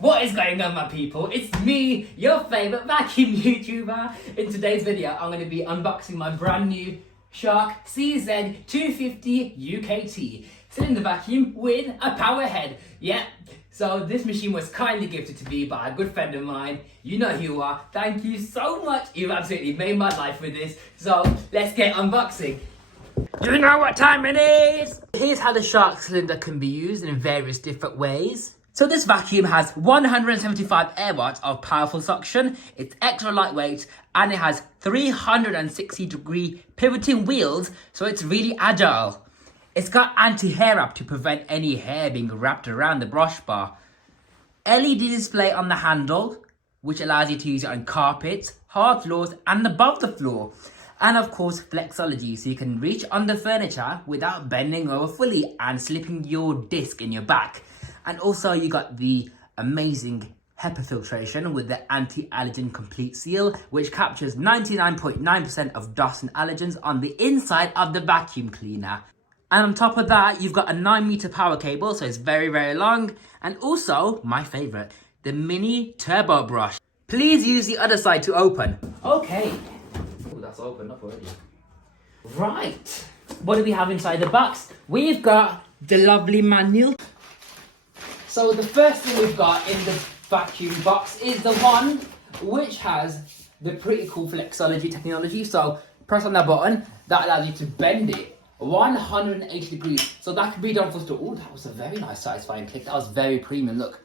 What is going on, my people? It's me, your favourite vacuum YouTuber. In today's video, I'm going to be unboxing my brand new Shark CZ250UKT cylinder vacuum with a power head. Yeah, so this machine was kindly gifted to me by a good friend of mine. You know who you are. Thank you so much. You've absolutely made my life with this. So let's get unboxing. Do you know what time it is? Here's how the Shark cylinder can be used in various different ways. So this vacuum has 175 air watts of powerful suction, it's extra lightweight, and it has 360-degree pivoting wheels, so it's really agile. It's got anti-hair wrap to prevent any hair being wrapped around the brush bar. LED display on the handle, which allows you to use it on carpets, hard floors, and above the floor. And of course, flexology, so you can reach under furniture without bending over fully and slipping your disc in your back. And also you got the amazing Hepa filtration with the anti-allergen complete seal, which captures 99.9% of dust and allergens on the inside of the vacuum cleaner. And on top of that, you've got a 9-meter power cable, so it's very, very long. And also, my favorite, the mini turbo brush. Please use the other side to open. Okay. Oh, that's opened up already. Right. What do we have inside the box? We've got the lovely manual. So the first thing we've got in the vacuum box is the one which has the pretty cool flexology technology. So press on that button, that allows you to bend it 180 degrees. So that can be done for store. Oh, that was a very nice satisfying click. That was very premium. Look,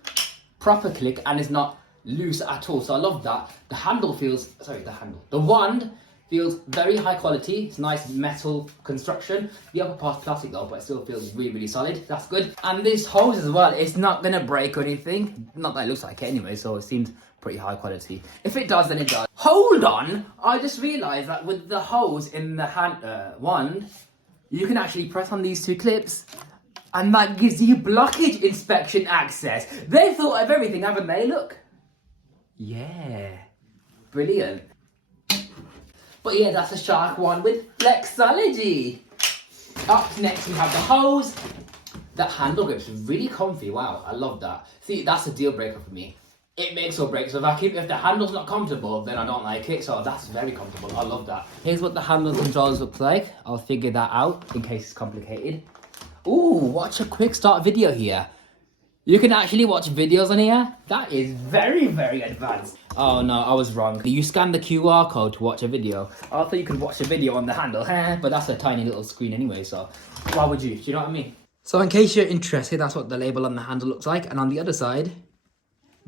proper click, and it's not loose at all. So I love that. The handle feels, the wand feels very high quality. It's nice metal construction. The upper part's plastic though, but it still feels really, really solid. That's good. And this hose as well, it's not gonna break or anything. Not that it looks like it anyway, so it seems pretty high quality. If it does, then it does. Hold on! I just realized that with the hose in the wand, you can actually press on these two clips, and that gives you blockage inspection access. They thought of everything, haven't they? Look. Yeah. Brilliant. But yeah, that's a Shark one with flexology. Up next, we have the hose. That handle grip's really comfy. Wow, I love that. See, that's a deal breaker for me. It makes or breaks a vacuum. If the handle's not comfortable, then I don't like it. So that's very comfortable. I love that. Here's what the handle controls look like. I'll figure that out in case it's complicated. Ooh, watch a quick start video here. You can actually watch videos on here. That is very, very advanced. Oh no, I was wrong. You scan the QR code to watch a video. I thought you could watch a video on the handle, but that's a tiny little screen anyway, so why would you? Do you know what I mean? So in case you're interested, that's what the label on the handle looks like. And on the other side,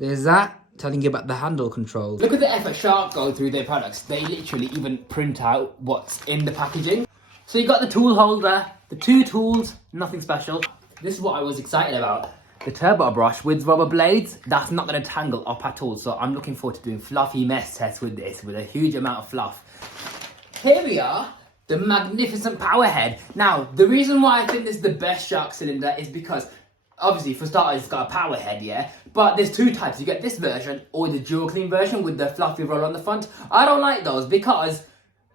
there's that telling you about the handle controls. Look at the effort Shark go through their products. They literally even print out what's in the packaging. So you got the tool holder, the two tools, nothing special. This is what I was excited about. The turbo brush with rubber blades, that's not going to tangle up at all. So I'm looking forward to doing fluffy mess tests with this, with a huge amount of fluff. Here we are, the magnificent power head. Now, the reason why I think this is the best Shark cylinder is because, obviously, for starters, it's got a power head, yeah? But there's two types. You get this version or the dual clean version with the fluffy roller on the front. I don't like those because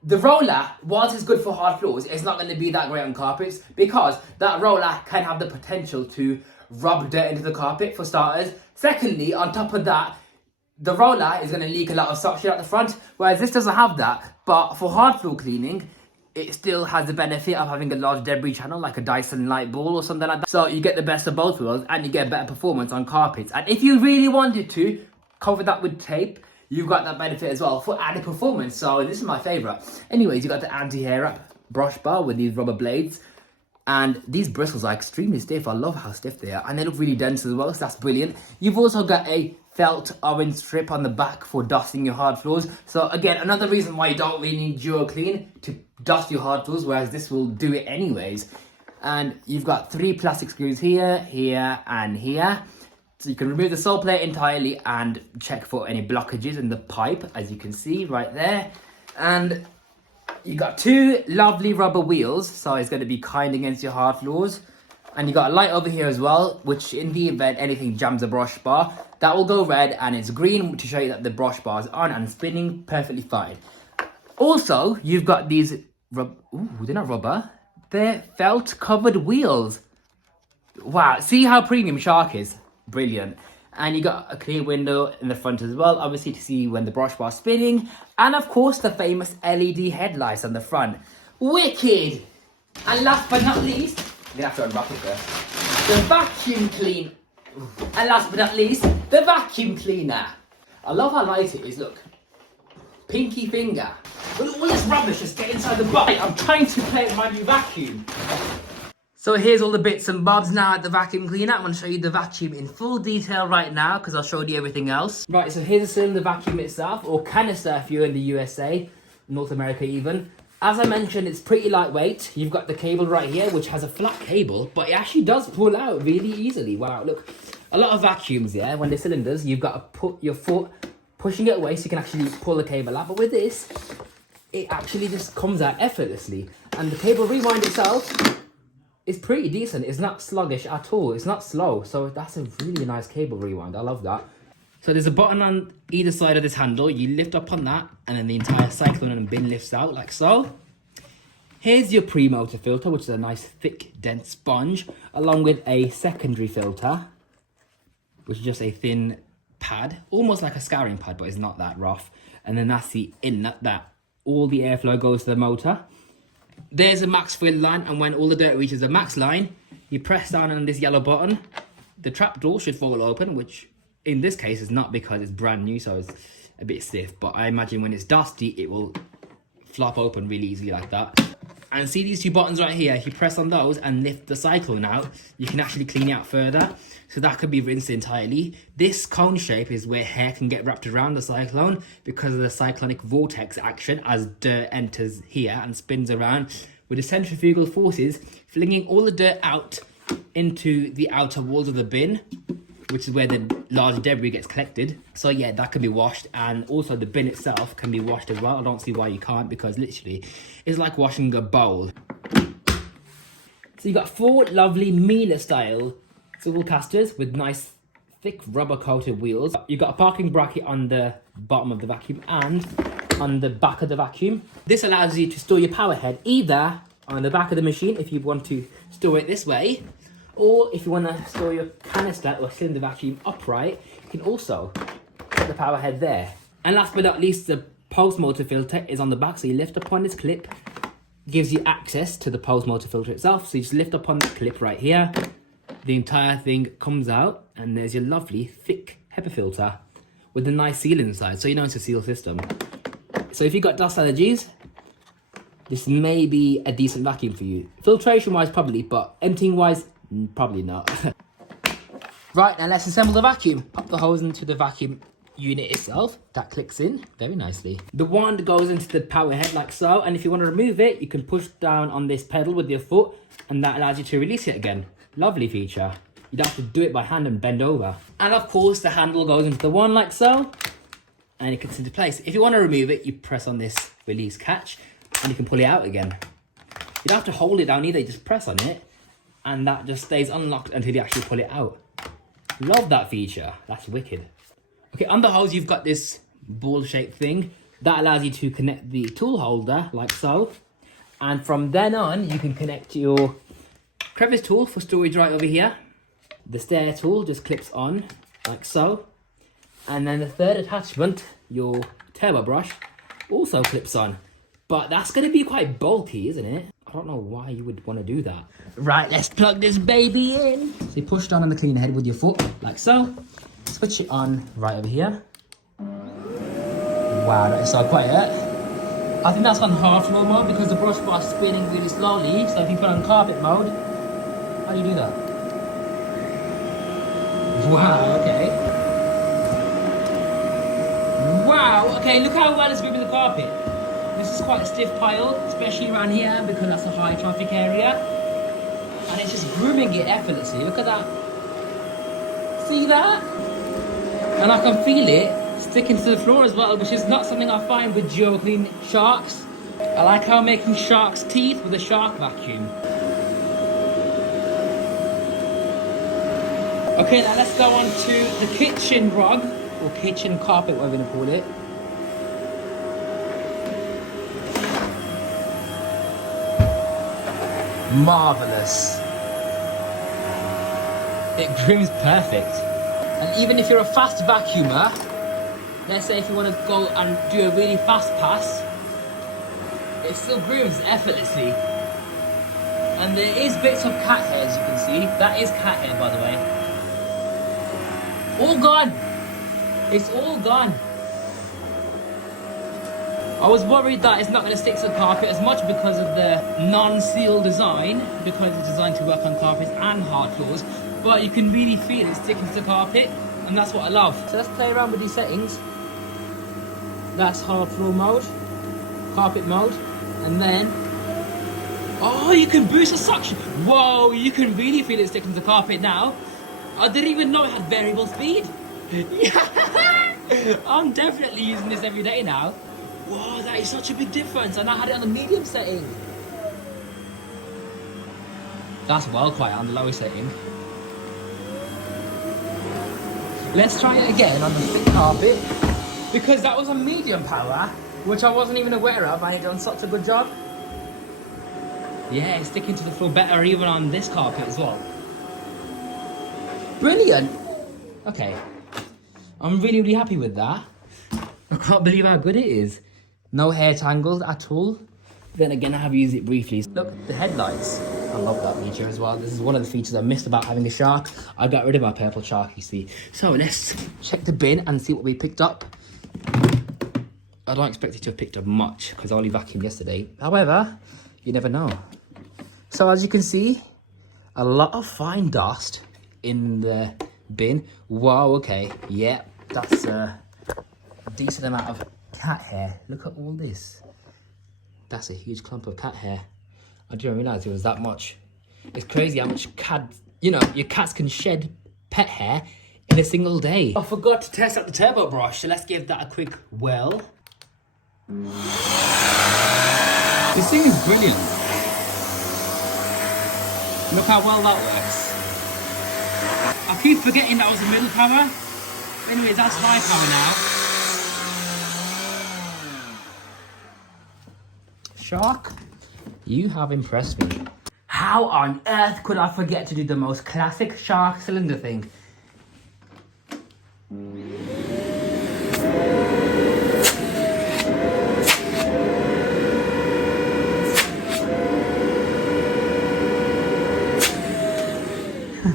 the roller, whilst it's good for hard floors, it's not going to be that great on carpets because that roller can have the potential to rub dirt into the carpet, for starters. Secondly, on top of that, the roller is going to leak a lot of suction at the front, whereas this doesn't have that. But for hard floor cleaning, it still has the benefit of having a large debris channel, like a Dyson light ball or something like that. So you get the best of both worlds, and you get better performance on carpets. And if you really wanted to cover that with tape, you've got that benefit as well for added performance. So this is my favourite. Anyways, you got the anti-hair wrap brush bar with these rubber blades. And these bristles are extremely stiff. I love how stiff they are. And they look really dense as well, so that's brilliant. You've also got a felt orange strip on the back for dusting your hard floors. So again, another reason why you don't really need dual clean to dust your hard floors, whereas this will do it anyways. And you've got 3 plastic screws here, here, and here. So you can remove the sole plate entirely and check for any blockages in the pipe, as you can see right there. And you got 2 lovely rubber wheels, so it's going to be kind against your hard floors. And you got a light over here as well, which in the event anything jams the brush bar, that will go red, and it's green to show you that the brush bar is on and spinning perfectly fine. Also, you've got these ooh, they're not rubber, they're felt covered wheels. Wow, see how premium Shark is? Brilliant. And you got a clear window in the front as well, obviously to see when the brush bar's spinning. And of course the famous LED headlights on the front. Wicked! And last but not least, I'm gonna have to unwrap it first. The vacuum clean. And last but not least, the vacuum cleaner. I love how light it is, look. Pinky finger. Look, all this rubbish just get inside the box. I'm trying to play with my new vacuum. So here's all the bits and bobs now at the vacuum cleaner. I'm going to show you the vacuum in full detail right now because I'll show you everything else. Right, so here's the cylinder vacuum itself, or canister if you're in the USA, North America even. As I mentioned, it's pretty lightweight. You've got the cable right here, which has a flat cable, but it actually does pull out really easily. Wow, look. A lot of vacuums, yeah, when they're cylinders, you've got to put your foot pushing it away so you can actually pull the cable out. But with this, it actually just comes out effortlessly. And the cable rewind itself is pretty decent. It's not sluggish at all. It's not slow. So that's a really nice cable rewind. I love that. So there's a button on either side of this handle. You lift up on that and then the entire cyclone and bin lifts out like so. Here's your pre-motor filter, which is a nice thick dense sponge, along with a secondary filter, which is just a thin pad, almost like a scouring pad, but it's not that rough. And then that's the inlet that all the airflow goes to the motor. There's a max fill line, and when all the dirt reaches the max line, you press down on this yellow button. The trap door should fall open, which in this case is not because it's brand new, so it's a bit stiff. But I imagine when it's dusty, it will flop open really easily like that. And see these two buttons right here? If you press on those and lift the cyclone out, you can actually clean it out further. So that could be rinsed entirely. This cone shape is where hair can get wrapped around the cyclone because of the cyclonic vortex action as dirt enters here and spins around with the centrifugal forces flinging all the dirt out into the outer walls of the bin, which is where the large debris gets collected. So yeah, that can be washed, and also the bin itself can be washed as well. I don't see why you can't, because literally it's like washing a bowl. So you've got 4 lovely Miele style swivel casters with nice thick rubber coated wheels. You've got a parking bracket on the bottom of the vacuum and on the back of the vacuum. This allows you to store your power head either on the back of the machine if you want to store it this way, or if you want to store your canister or cylinder vacuum upright, you can also put the power head there. And last but not least, the pulse motor filter is on the back, so you lift upon this clip, gives you access to the pulse motor filter itself. So you just lift upon the clip right here, the entire thing comes out, and there's your lovely thick Hepa filter with a nice seal inside, so you know it's a seal system. So if you've got dust allergies, this may be a decent vacuum for you. Filtration wise probably, but emptying wise probably not. Right, now let's assemble the vacuum. Pop the hose into the vacuum unit itself. That clicks in very nicely. The wand goes into the power head like so, and if you want to remove it, you can push down on this pedal with your foot, and that allows you to release it again. Lovely feature. You'd have to do it by hand and bend over. And of course, the handle goes into the wand like so, and it gets into place. If you want to remove it, you press on this release catch, and you can pull it out again. You don't have to hold it down either, you just press on it, and that just stays unlocked until you actually pull it out. Love that feature. That's wicked. Okay, on the hose, you've got this ball-shaped thing that allows you to connect the tool holder like so, and from then on, you can connect your crevice tool for storage right over here. The stair tool just clips on like so, and then the third attachment, your turbo brush, also clips on. But that's going to be quite bulky, isn't it? I don't know why you would want to do that. Right, let's plug this baby in. So you push down on the cleaner head with your foot, like so. Switch it on right over here. Wow, that is so quiet. I think that's on half slow mode because the brush bar is spinning really slowly. So if you put on carpet mode, how do you do that? Wow, okay. Wow, okay, look how well it's moving the carpet. This is quite a stiff pile, especially around here because that's a high traffic area. And it's just grooming it effortlessly. Look at that. See that? And I can feel it sticking to the floor as well, which is not something I find with Geo Clean sharks. I like how I'm making shark's teeth with a shark vacuum. Okay, now let's go on to the kitchen rug, or kitchen carpet, whatever you want to call it. Marvellous. It grooms perfect. And even if you're a fast vacuumer, let's say if you want to go and do a really fast pass, it still grooms effortlessly. And there is bits of cat hair, as you can see. That is cat hair, by the way. All gone. It's all gone. I was worried that it's not going to stick to the carpet as much because of the non-seal design, because it's designed to work on carpets and hard floors. But you can really feel it sticking to the carpet, and that's what I love. So let's play around with these settings. That's hard floor mode, carpet mode, and then, oh, you can boost the suction. Whoa, you can really feel it sticking to the carpet now. I didn't even know it had variable speed. I'm definitely using this every day now. Whoa, that is such a big difference. And I had it on the medium setting. That's well quiet on the lowest setting. Let's try it again on the thick carpet, because that was a medium power, which I wasn't even aware of, and it done such a good job. Yeah, it's sticking to the floor better even on this carpet as well. Brilliant. Okay, I'm really, really happy with that. I can't believe how good it is. No hair tangles at all. Then again, I have used it briefly. Look, the headlights. I love that feature as well. This is one of the features I missed about having a shark. I got rid of my purple shark, you see. So let's check the bin and see what we picked up. I don't expect it to have picked up much because I only vacuumed yesterday. However, you never know. So as you can see, a lot of fine dust in the bin. Wow, okay. Yeah, that's a decent amount of cat hair. Look at all this. That's a huge clump of cat hair. I didn't realise it was that much. It's crazy how much your cats can shed pet hair in a single day. I forgot to test out the turbo brush, so let's give that a quick whirl. This thing is brilliant. Look how well that works. I keep forgetting that was the middle power. Anyway, that's high power now. Shark, you have impressed me. How on earth could I forget to do the most classic shark cylinder thing?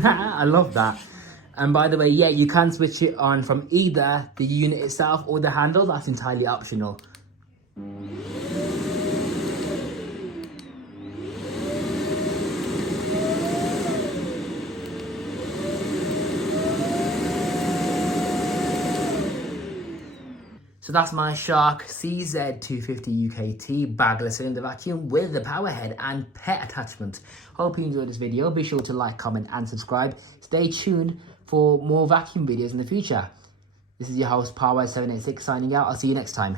I love that. And by the way, yeah, you can switch it on from either the unit itself or the handle. That's entirely optional. So that's my Shark CZ250UKT bagless cylinder vacuum with the power head and pet attachment. Hope you enjoyed this video. Be sure to like, comment and subscribe. Stay tuned for more vacuum videos in the future. This is your host Powerhead 786 signing out. I'll see you next time.